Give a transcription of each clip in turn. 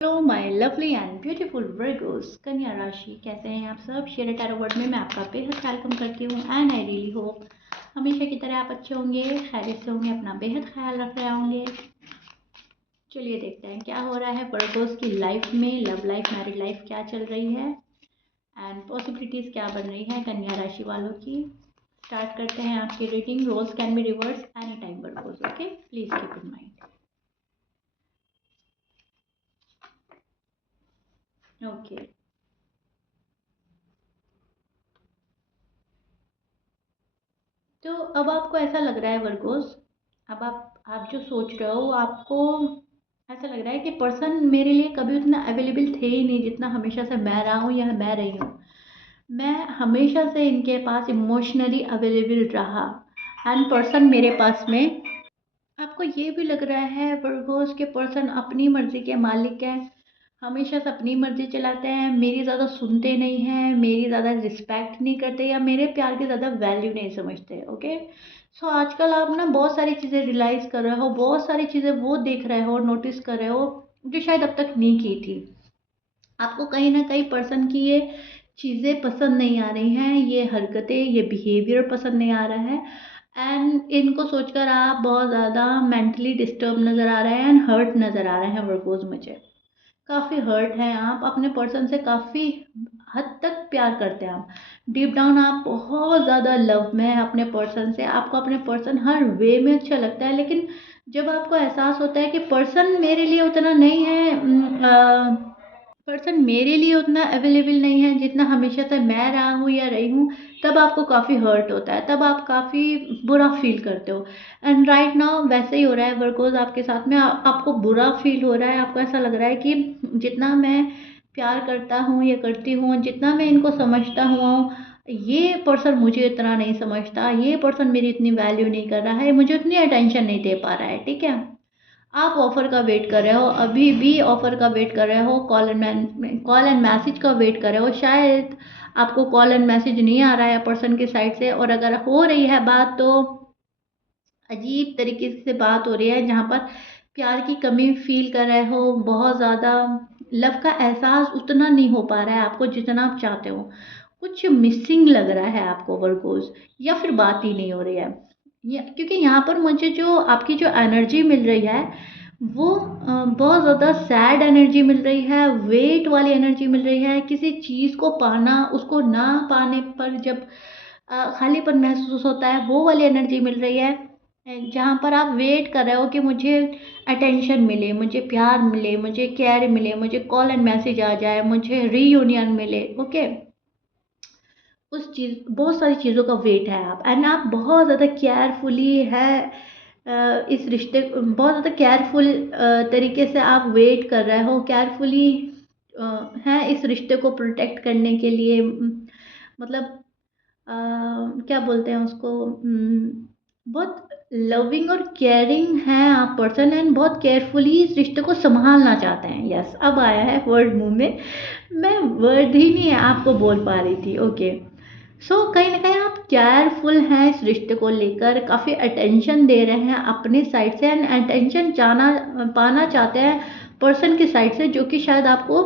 Hello my lovely and beautiful Virgo's कन्या राशि, कैसे हैं आप सब। शेयर टैरो वर्ड में मैं आपका बेहद वेलकम करती हूँ एंड आई रियली होप हमेशा की तरह आप अच्छे होंगे, खैरियत से होंगे, अपना बेहद ख्याल रख रहे होंगे। चलिए देखते हैं क्या हो रहा है वर्गोस की लाइफ में। लव लाइफ, मैरिड लाइफ क्या चल रही है एंड पॉसिबिलिटीज क्या बन रही है कन्या राशि वालों की। स्टार्ट करते हैं आपकी reading. Roles can be reverse any time Virgos, okay, please keep in mind. Okay, तो अब आपको ऐसा लग रहा है वर्गोस, अब आप जो सोच रहे हो आपको ऐसा लग रहा है कि पर्सन मेरे लिए कभी उतना अवेलेबल थे ही नहीं जितना हमेशा से मैं रहा हूँ या मैं रही हूँ। मैं हमेशा से इनके पास इमोशनली अवेलेबल रहा एंड पर्सन मेरे पास में। आपको ये भी लग रहा है वर्गोस के पर्सन अपनी मर्जी के मालिक हैं, हमेशा से अपनी मर्जी चलाते हैं, मेरी ज़्यादा सुनते नहीं हैं, मेरी ज़्यादा रिस्पेक्ट नहीं करते या मेरे प्यार की ज़्यादा वैल्यू नहीं समझते। ओके, सो आजकल आप ना बहुत सारी चीज़ें रियलाइज़ कर रहे हो, बहुत सारी चीज़ें वो देख रहे हो, नोटिस कर रहे हो जो शायद अब तक नहीं की थी। आपको कहीं ना कहीं पर्सन की ये चीज़ें पसंद नहीं आ रही हैं, ये हरकतें, ये बिहेवियर पसंद नहीं आ रहा है एंड इनको सोचकर आप बहुत ज़्यादा मेंटली डिस्टर्ब नज़र आ रहे हैं एंड हर्ट नज़र आ रहे हैं वर्कोज। मुझे काफ़ी हर्ट हैं आप अपने पर्सन से, काफ़ी हद तक प्यार करते हैं आप। डीप डाउन आप बहुत ज़्यादा लव में हैं अपने पर्सन से, आपको अपने पर्सन हर वे में अच्छा लगता है। लेकिन जब आपको एहसास होता है कि पर्सन मेरे लिए उतना नहीं है, पर्सन मेरे लिए उतना अवेलेबल नहीं है जितना हमेशा से मैं रहा हूँ या रही हूँ, तब आपको काफ़ी हर्ट होता है, तब आप काफ़ी बुरा फील करते हो। एंड राइट नाउ वैसे ही हो रहा है वर्कोज आपके साथ में। आपको बुरा फील हो रहा है, आपको ऐसा लग रहा है कि जितना मैं प्यार करता हूँ या करती हूँ, जितना मैं इनको समझता हुआ हूँ, ये पर्सन मुझे इतना नहीं समझता, ये पर्सन मेरी इतनी वैल्यू नहीं कर रहा है, मुझे उतनी अटेंशन नहीं दे पा रहा है। ठीक है, आप ऑफर का वेट कर रहे हो, अभी भी ऑफर का वेट कर रहे हो, कॉल एंड मैसेज का वेट कर रहे हो। शायद आपको कॉल एंड मैसेज नहीं आ रहा है पर्सन की साइड से, और अगर हो रही है बात तो अजीब तरीके से बात हो रही है जहाँ पर प्यार की कमी फील कर रहे हो, बहुत ज़्यादा लव का एहसास उतना नहीं हो पा रहा है आपको जितना आप चाहते हो। कुछ मिसिंग लग रहा है आपको वर्कोस, या फिर बात ही नहीं हो रही है। क्योंकि यहाँ पर मुझे जो आपकी जो एनर्जी मिल रही है वो बहुत ज़्यादा सैड एनर्जी मिल रही है, वेट वाली एनर्जी मिल रही है। किसी चीज़ को पाना, उसको ना पाने पर जब खालीपन महसूस होता है, वो वाली एनर्जी मिल रही है। जहाँ पर आप वेट कर रहे हो कि मुझे अटेंशन मिले, मुझे प्यार मिले, मुझे केयर मिले, मुझे कॉल एंड मैसेज आ जाए, मुझे रीयूनियन मिले। ओके, उस चीज़, बहुत सारी चीज़ों का वेट है आप, एंड आप बहुत ज़्यादा केयरफुली है इस रिश्ते, बहुत ज़्यादा केयरफुल तरीके से आप वेट कर रहे हो, केयरफुली हैं इस रिश्ते को प्रोटेक्ट करने के लिए। मतलब क्या बोलते हैं उसको, बहुत लविंग और केयरिंग हैं आप पर्सन, एंड बहुत केयरफुली इस रिश्ते को संभालना चाहते हैं। यस, अब आया है वर्ड मुंह में, मैं वर्ड ही नहीं आपको बोल पा रही थी। ओके, सो कहीं ना कहीं आप केयरफुल हैं इस रिश्ते को लेकर, काफ़ी अटेंशन दे रहे हैं अपने साइड से एंड अटेंशन चाहना पाना चाहते हैं पर्सन की साइड से, जो कि शायद आपको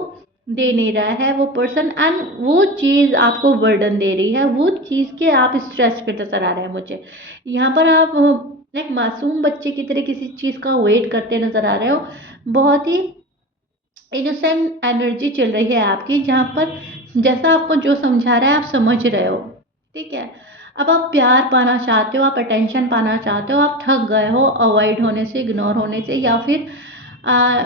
दे नहीं रहा है वो पर्सन, एंड वो चीज़ आपको बर्डन दे रही है, वो चीज़ के आप स्ट्रेस पे नजर आ रहे हैं मुझे। यहाँ पर आप एक मासूम बच्चे की तरह किसी चीज़ का वेट करते नजर आ रहे हो। बहुत ही इनोसेंट एनर्जी चल रही है आपकी, जहाँ पर जैसा आपको जो समझा रहा है आप समझ रहे हो। ठीक है, अब आप प्यार पाना चाहते हो, आप अटेंशन पाना चाहते हो, आप थक गए हो अवॉइड होने से, इग्नोर होने से, या फिर आ,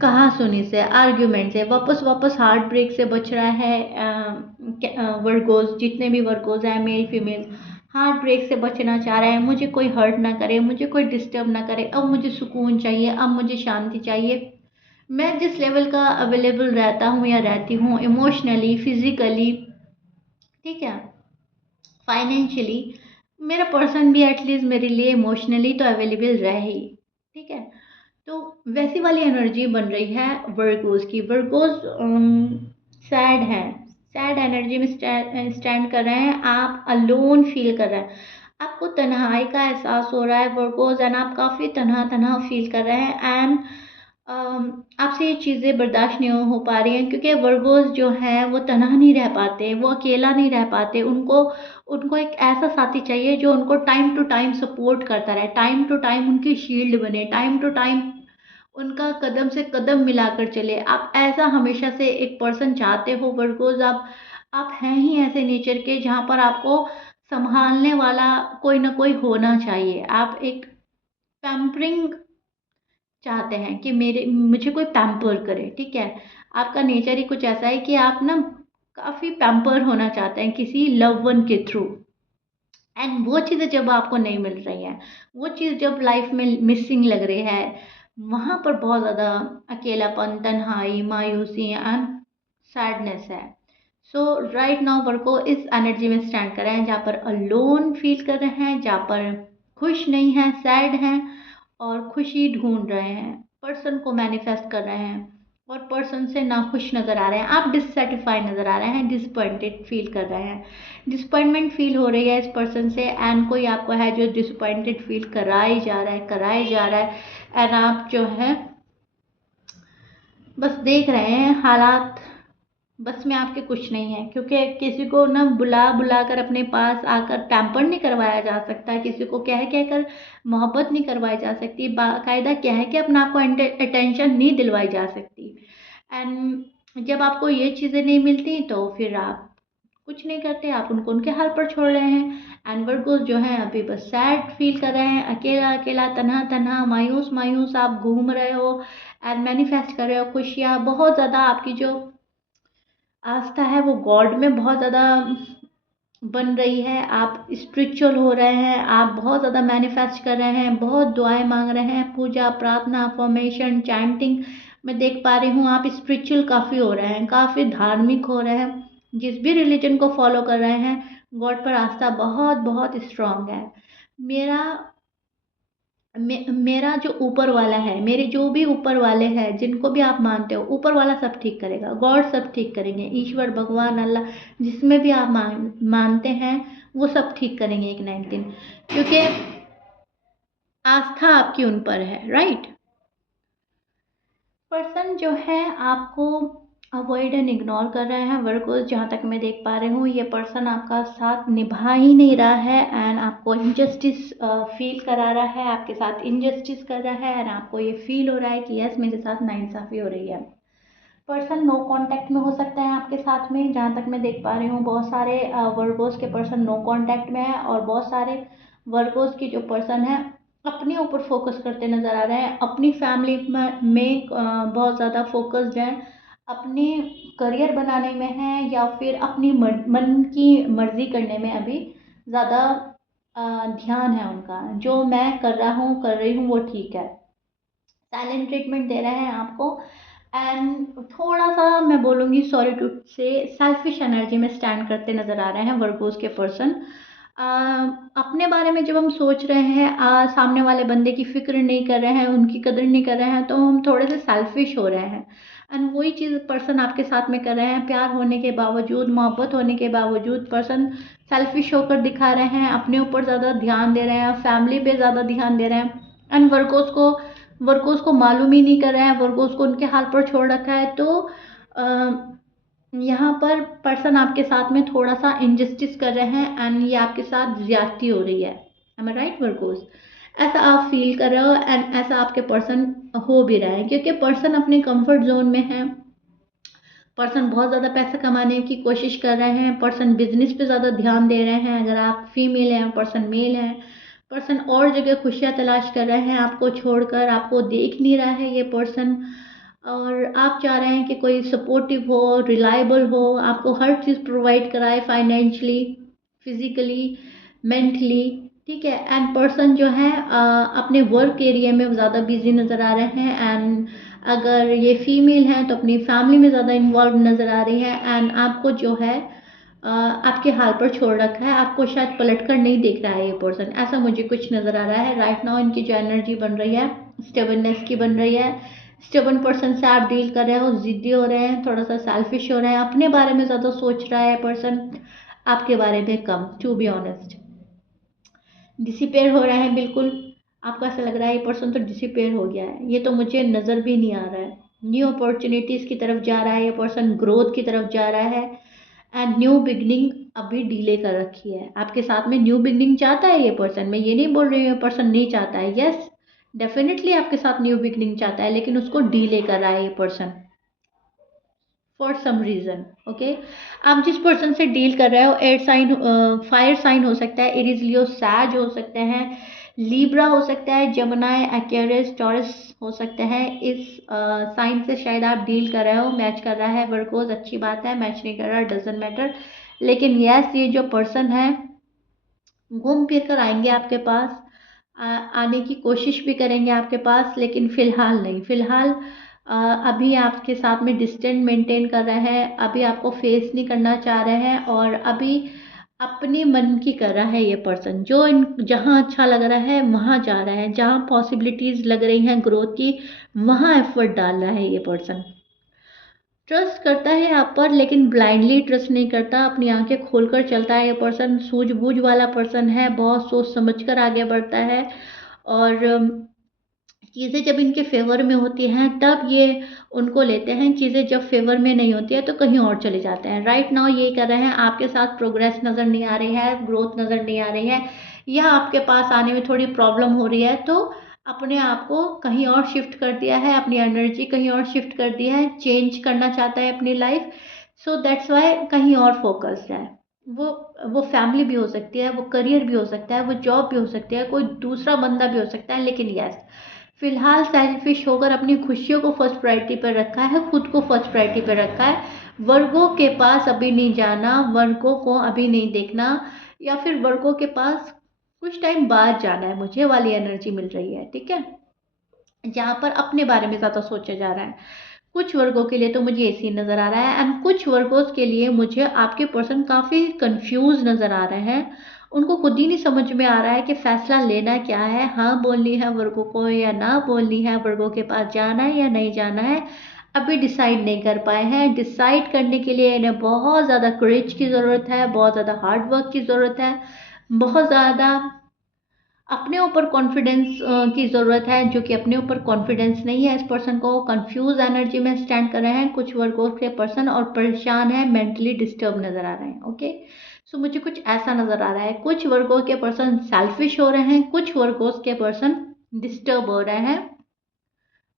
कहा सुनी से, आर्ग्यूमेंट से, वापस वापस हार्ट ब्रेक से बच रहा है। वर्गोज, जितने भी वर्गोज हैं, मेल फीमेल, हार्ट ब्रेक से बचना चाह रहे हैं। मुझे कोई हर्ट ना करे, मुझे कोई डिस्टर्ब ना करे, अब मुझे सुकून चाहिए, अब मुझे शांति चाहिए। मैं जिस लेवल का अवेलेबल रहता हूँ या रहती हूँ इमोशनली, फिजिकली, ठीक है, फाइनेंशियली, मेरा पर्सन भी एटलीस्ट मेरे लिए इमोशनली तो अवेलेबल रहे ही। ठीक है, तो वैसी वाली एनर्जी बन रही है वर्गोज की। वर्गोज सैड है, सैड एनर्जी में स्टैंड कर रहे हैं, आप अलोन फील कर रहे हैं, आपको तन्हाई का एहसास हो रहा है वर्गोज, एंड आप काफ़ी तनहा तनहा फील कर रहे हैं। एंड आपसे ये चीज़ें बर्दाश्त नहीं हो पा रही हैं, क्योंकि वर्गोस जो हैं वो तनहा नहीं रह पाते, वो अकेला नहीं रह पाते। उनको उनको एक ऐसा साथी चाहिए जो उनको टाइम टू टाइम सपोर्ट करता रहे, टाइम टू टाइम उनकी शील्ड बने, टाइम टू टाइम उनका कदम से कदम मिलाकर चले। आप ऐसा हमेशा से एक पर्सन चाहते हो वर्गोस। आप हैं ही ऐसे नेचर के जहाँ पर आपको संभालने वाला कोई ना कोई होना चाहिए। आप एक पैम्परिंग चाहते हैं कि मेरे मुझे कोई पैम्पर करे, ठीक है। आपका नेचर ही कुछ ऐसा है कि आप ना काफ़ी पैम्पर होना चाहते हैं किसी लव वन के थ्रू। एंड वो चीज़ें जब आपको नहीं मिल रही हैं, वो चीज़ जब लाइफ में मिसिंग लग रही है, वहाँ पर बहुत ज़्यादा अकेलापन, तन्हाई, मायूसी एंड सैडनेस है। सो राइट नाउ वर्को इस एनर्जी में स्टैंड कर रहे हैं जहाँ पर अलोन फील कर रहे हैं, जहाँ पर खुश नहीं हैं, सैड हैं और खुशी ढूंढ रहे हैं, पर्सन को मैनिफेस्ट कर रहे हैं और पर्सन से नाखुश नज़र आ रहे हैं। आप डिससेटिस्फाइड नज़र आ रहे हैं, डिसअपॉइंटेड फील कर रहे हैं, डिसअपॉइंटमेंट फील हो रही है इस पर्सन से। एंड कोई आपको है जो डिसअपॉइंटेड फील कराई जा रहा है, कराए जा रहा है। एंड आप जो है बस देख रहे हैं हालात, बस में आपके कुछ नहीं है, क्योंकि किसी को ना बुला बुला कर अपने पास आकर पैम्पर नहीं करवाया जा सकता, किसी को कह कर मोहब्बत नहीं करवाई जा सकती, बाकायदा कह के अपना आपको अटेंशन नहीं दिलवाई जा सकती। एंड जब आपको ये चीज़ें नहीं मिलती तो फिर आप कुछ नहीं करते, आप उनको उनके हाल पर छोड़ रहे हैं। एंड वर्गोस जो हैं अभी बस सैड फील कर रहे हैं, अकेला अकेला, तन्हा तन्हा, मायूस मायूस आप घूम रहे हो एंड मैनिफेस्ट कर रहे हो खुशियाँ। बहुत ज़्यादा आपकी जो आस्था है वो गॉड में बहुत ज़्यादा बन रही है, आप स्पिरिचुअल हो रहे हैं, आप बहुत ज़्यादा मैनिफेस्ट कर रहे हैं, बहुत दुआएं मांग रहे हैं, पूजा प्रार्थना फॉर्मेशन चैंटिंग। मैं देख पा रही हूँ आप स्पिरिचुअल काफ़ी हो रहे हैं, काफ़ी धार्मिक हो रहे हैं, जिस भी रिलीजन को फॉलो कर रहे हैं गॉड पर आस्था बहुत बहुत स्ट्रांग है। मेरा मेरा जो ऊपर वाला है, मेरे जो भी ऊपर वाले हैं जिनको भी आप मानते हो, ऊपर वाला सब ठीक करेगा, गॉड सब ठीक करेंगे, ईश्वर भगवान अल्लाह जिसमें भी आप मानते हैं वो सब ठीक करेंगे एक ना एक दिन, क्योंकि आस्था आपकी उन पर है, राइट। पर्सन जो है आपको अवॉइड एंड इग्नोर कर रहे हैं वर्गोस, जहाँ तक मैं देख पा रही हूँ ये पर्सन आपका साथ निभा ही नहीं रहा है एंड आपको इनजस्टिस फील करा रहा है, आपके साथ इनजस्टिस कर रहा है एंड आपको ये फील हो रहा है कि यस मेरे साथ नाइंसाफ़ी हो रही है। पर्सन नो कांटेक्ट में हो सकता है आपके साथ में, जहाँ तक मैं देख पा रही हूँ बहुत सारे वर्गोस के पर्सन नो कांटेक्ट में है और बहुत सारे वर्गोस की जो पर्सन है अपने ऊपर फोकस करते नज़र आ रहे हैं, अपनी फैमिली में बहुत ज़्यादा फोकस्ड हैं, अपने करियर बनाने में हैं या फिर अपनी मन की मर्जी करने में अभी ज़्यादा ध्यान है उनका, जो मैं कर रहा हूँ कर रही हूँ वो ठीक है। साइलेंट ट्रीटमेंट दे रहे हैं आपको एंड थोड़ा सा मैं बोलूँगी सॉलिट्यूड से सेल्फिश एनर्जी में स्टैंड करते नज़र आ रहे हैं वर्गोस के पर्सन। अपने बारे में जब हम सोच रहे हैं, सामने वाले बंदे की फिक्र नहीं कर रहे हैं, उनकी कदर नहीं कर रहे हैं, तो हम थोड़े से सेल्फिश हो रहे हैं। एंड वही चीज़ पर्सन आपके साथ में कर रहे हैं, प्यार होने के बावजूद, मोहब्बत होने के बावजूद पर्सन सेल्फिश होकर दिखा रहे हैं, अपने ऊपर ज़्यादा ध्यान दे रहे हैं, फैमिली पे ज़्यादा ध्यान दे रहे हैं। एंड वर्गोस को मालूम ही नहीं कर रहे हैं, वर्गोस को उनके हाल पर छोड़ रखा है। तो यहाँ पर पर्सन आपके साथ में थोड़ा सा इनजस्टिस कर रहे हैं एंड ये आपके साथ ज्यादती हो रही है। एम आई राइट वर्गोस? ऐसा आप फील कर रहे हो एंड ऐसा आपके पर्सन हो भी रहा है, क्योंकि पर्सन अपने कंफर्ट जोन में है, पर्सन बहुत ज़्यादा पैसा कमाने की कोशिश कर रहे हैं, पर्सन बिजनेस पे ज़्यादा ध्यान दे रहे हैं, अगर आप फीमेल हैं पर्सन मेल हैं, पर्सन और जगह खुशियाँ तलाश कर रहे हैं आपको छोड़कर, आपको देख नहीं रहा है ये पर्सन। और आप चाह रहे हैं कि कोई सपोर्टिव हो, रिलायबल हो, आपको हर चीज़ प्रोवाइड कराए, फाइनेंशियली, फिजिकली, मेंटली, ठीक है। एंड पर्सन जो है अपने वर्क एरिया में ज़्यादा बिजी नज़र आ रहे हैं एंड अगर ये फीमेल हैं तो अपनी फैमिली में ज़्यादा इन्वॉल्व नज़र आ रही है एंड आपको जो है आपके हाल पर छोड़ रखा है, आपको शायद पलट कर नहीं देख रहा है ये पर्सन, ऐसा मुझे कुछ नज़र आ रहा है राइट नाउ। इनकी जो एनर्जी बन रही है स्टेबलनेस की बन रही है। स्टेबल पर्सन से आप डील कर रहे हो, जिद्दी हो रहे हैं, थोड़ा सा सेल्फिश हो रहे हैं, अपने बारे में ज़्यादा सोच रहा है पर्सन, आपके बारे में कम, टू बी ऑनेस्ट। डिसिपेयर हो रहे हैं बिल्कुल, आपको ऐसा लग रहा है ये पर्सन तो डिसअपियर हो गया है, ये तो मुझे नज़र भी नहीं आ रहा है। न्यू अपॉर्चुनिटीज़ की तरफ जा रहा है ये पर्सन, ग्रोथ की तरफ जा रहा है। एंड न्यू बिगनिंग अभी डिले कर रखी है आपके साथ में। न्यू बिगनिंग चाहता है ये पर्सन, मैं ये नहीं बोल रही हूँ ये पर्सन नहीं चाहता है। यस, डेफिनेटली आपके साथ न्यू बिगनिंग चाहता है, लेकिन उसको डिले कर रहा है ये person for some reason. Okay, आप जिस पर्सन से डील कर रहे हो एयर साइन, फायर साइन हो सकता है, एरीज, लियो, सैज हो सकते हैं, लीब्रा हो सकता है, जमुनाई, एक्वेरियस, टॉरस हो सकते हैं। इस साइन से शायद आप डील कर रहे हो, मैच कर रहा है वर्गोस, अच्छी बात है। मैच नहीं कर रहा डजंट मैटर। लेकिन यस, ये जो पर्सन है घूम फिर कर आएंगे आपके पास, आने की कोशिश भी करेंगे आपके पास, लेकिन फ़िलहाल नहीं। फ़िलहाल अभी आपके साथ में डिस्टेंस मेंटेन कर रहे हैं, अभी आपको फेस नहीं करना चाह रहे हैं, और अभी अपने मन की कर रहा है ये पर्सन। जो इन जहाँ अच्छा लग रहा है वहाँ जा रहा है, जहाँ पॉसिबिलिटीज़ लग रही हैं ग्रोथ की वहाँ एफर्ट डाल रहा है ये पर्सन। ट्रस्ट करता है आप पर, लेकिन ब्लाइंडली ट्रस्ट नहीं करता, अपनी आंखें खोलकर चलता है ये पर्सन। सूझबूझ वाला पर्सन है, बहुत सोच समझकर आगे बढ़ता है। और चीज़ें जब इनके फेवर में होती हैं तब ये उनको लेते हैं, चीज़ें जब फेवर में नहीं होती है तो कहीं और चले जाते हैं। राइट नाउ ये कर रहे हैं, आपके साथ प्रोग्रेस नज़र नहीं आ रही है, ग्रोथ नज़र नहीं आ रही है, या आपके पास आने में थोड़ी प्रॉब्लम हो रही है, तो अपने आप को कहीं और शिफ्ट कर दिया है, अपनी एनर्जी कहीं और शिफ्ट कर दी है, चेंज करना चाहता है अपनी लाइफ। सो दैट्स वाई कहीं और फोकस्ड है वो। वो फैमिली भी हो सकती है, वो करियर भी हो सकता है, वो जॉब भी हो सकती है, कोई दूसरा बंदा भी हो सकता है, लेकिन यस, फिलहाल सेल्फिश होकर अपनी खुशियों को फर्स्ट प्रायोरिटी पर रखा है, खुद को फर्स्ट प्रायोरिटी पर रखा है। वर्गों के पास अभी नहीं जाना, वर्गों को अभी नहीं देखना, या फिर वर्गों के पास कुछ टाइम बाद जाना है, मुझे वाली एनर्जी मिल रही है। ठीक है, जहाँ पर अपने बारे में ज़्यादा सोचा जा रहा है। कुछ वर्गों के लिए तो मुझे ऐसे ही नज़र आ रहा है, एंड कुछ वर्गों के लिए मुझे आपके पर्सन काफ़ी कंफ्यूज नज़र आ रहे हैं। उनको खुद ही नहीं समझ में आ रहा है कि फ़ैसला लेना क्या है, हाँ बोलनी है वर्गों को या ना बोलनी है, वर्गों के पास जाना है या नहीं जाना है, अभी डिसाइड नहीं कर पाए हैं। डिसाइड करने के लिए इन्हें बहुत ज़्यादा करेज की ज़रूरत है, बहुत ज़्यादा हार्ड वर्क की ज़रूरत है, बहुत ज़्यादा अपने ऊपर कॉन्फिडेंस की ज़रूरत है, जो कि अपने ऊपर कॉन्फिडेंस नहीं है। इस पर्सन को कंफ्यूज एनर्जी में स्टैंड कर रहे हैं कुछ वर्गों के पर्सन, और परेशान है, मेंटली डिस्टर्ब नज़र आ रहे हैं। ओके, सो मुझे कुछ ऐसा नज़र आ रहा है, कुछ वर्गों के पर्सन सेल्फिश हो रहे हैं, कुछ वर्गों के पर्सन डिस्टर्ब हो रहे हैं,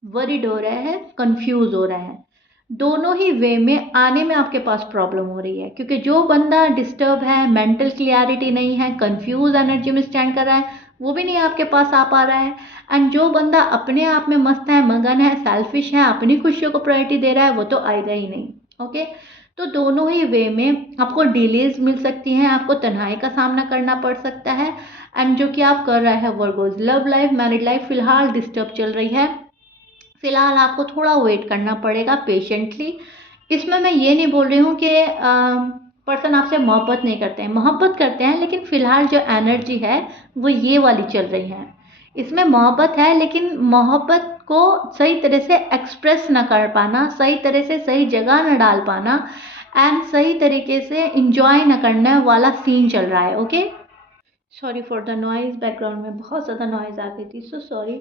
वरीड हो रहे हैं, कंफ्यूज हो रहे हैं। दोनों ही वे में आने में आपके पास प्रॉब्लम हो रही है, क्योंकि जो बंदा डिस्टर्ब है, मेंटल क्लियरिटी नहीं है, कंफ्यूज एनर्जी में स्टैंड कर रहा है, वो भी नहीं आपके पास आ पा रहा है। एंड जो बंदा अपने आप में मस्त है, मगन है, सेल्फिश है, अपनी खुशियों को प्रायोरिटी दे रहा है, वो तो आएगा ही नहीं। ओके, तो दोनों ही वे में आपको डिलेज मिल सकती हैं, आपको तन्हाई का सामना करना पड़ सकता है। एंड जो कि आप कर रहे हैं Virgos, love life, married life फिलहाल डिस्टर्ब चल रही है, फिलहाल आपको थोड़ा वेट करना पड़ेगा पेशेंटली। इसमें मैं ये नहीं बोल रही हूँ कि पर्सन आपसे मोहब्बत नहीं करते हैं, मोहब्बत करते हैं, लेकिन फ़िलहाल जो एनर्जी है वो ये वाली चल रही है। इसमें मोहब्बत है, लेकिन मोहब्बत को सही तरह से एक्सप्रेस ना कर पाना, सही तरह से सही जगह ना डाल पाना, एंड सही तरीके से इंजॉय ना करने वाला सीन चल रहा है। Okay, sorry for the noise, background में बहुत ज़्यादा नॉइज़ आ गई थी, सो सॉरी।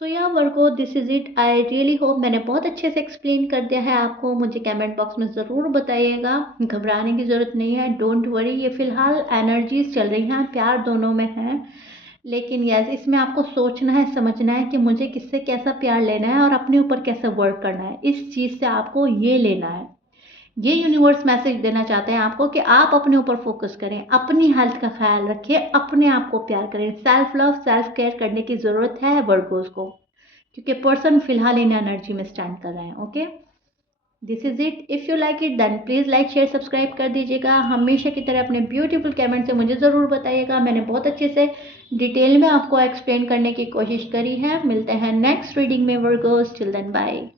सो या वर्गो, this is it. I really hope मैंने बहुत अच्छे से एक्सप्लेन कर दिया है आपको। मुझे कमेंट बॉक्स में ज़रूर बताइएगा, घबराने की ज़रूरत नहीं है, डोंट वरी। ये फ़िलहाल एनर्जीज चल रही हैं, प्यार दोनों में है, लेकिन यस, इसमें आपको सोचना है, समझना है कि मुझे किससे कैसा प्यार लेना है और अपने ऊपर कैसे वर्क करना है। इस चीज़ से आपको ये लेना है, ये यूनिवर्स मैसेज देना चाहते हैं आपको कि आप अपने ऊपर फोकस करें, अपनी हेल्थ का ख्याल रखें, अपने आप को प्यार करें। सेल्फ लव, सेल्फ केयर करने की ज़रूरत है वर्गोस को, क्योंकि पर्सन फिलहाल इन एनर्जी में स्टैंड कर रहे हैं। Okay, this is it. If you like it then please like share subscribe कर दीजिएगा। हमेशा की तरह अपने ब्यूटीफुल कमेंट से मुझे ज़रूर बताइएगा, मैंने बहुत अच्छे से डिटेल में आपको एक्सप्लेन करने की कोशिश करी है। मिलते हैं नेक्स्ट रीडिंग में वर्गोस, टिल देन बाय।